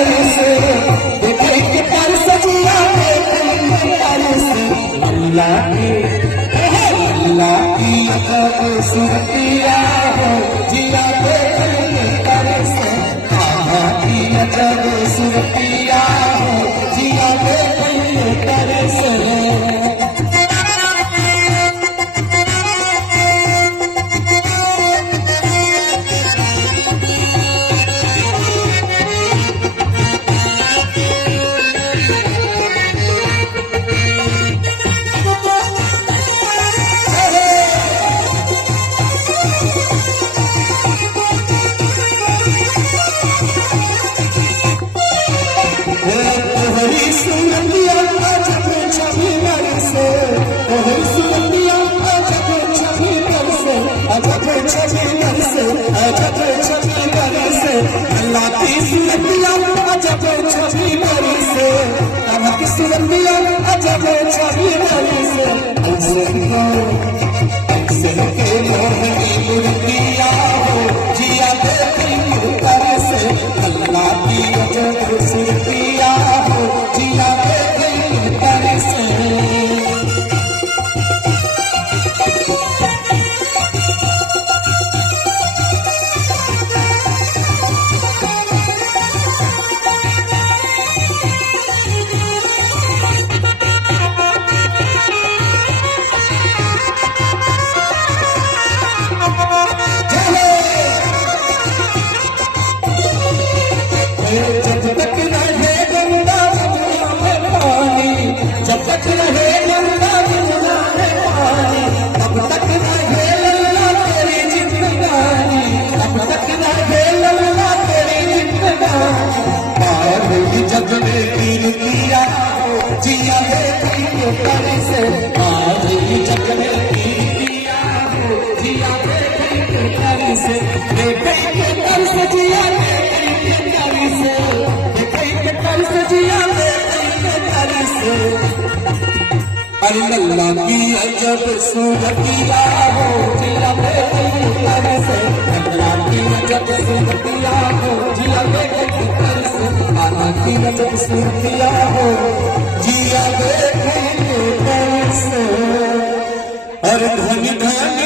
तरस देखे के तरस जिया देखे के तरस अल्लाह की अजब सूरतिया हो जिया देखे के तरस अल्लाह की अजब सूरतिया हो जिया देखे के तरस अल्लाह की सूरतिया अजब छवि बड़ी से अल्लाह की सूरतिया अजब छवि बड़ी से ऐसे के मोहनी मूर्तिया हो जिया देखी कर से अल्लाह की अजब सूरतिया हो जिया देखी कर से जब तक रहे गंगा जमुना में पानी जब तक रहे गंगा जमुना में पानी तब तक रहे लल्ला तेरी जिंदगानी तब तक रहे लल्ला तेरी जिंदगानी पार हुई जग में पीर किया हो जिया देखी के कर से पार हुई जग में पीर किया हो जिया देखी के कर से देखी के कर से जिया अरे अल्लाह की अजब सूरतिया हो जिया देखी कर से अल्लाह की अजब सूरतिया हो जिया देखी कर से अल्लाह की अजब सूरतिया हो जिया देखी कर से अरे धन धन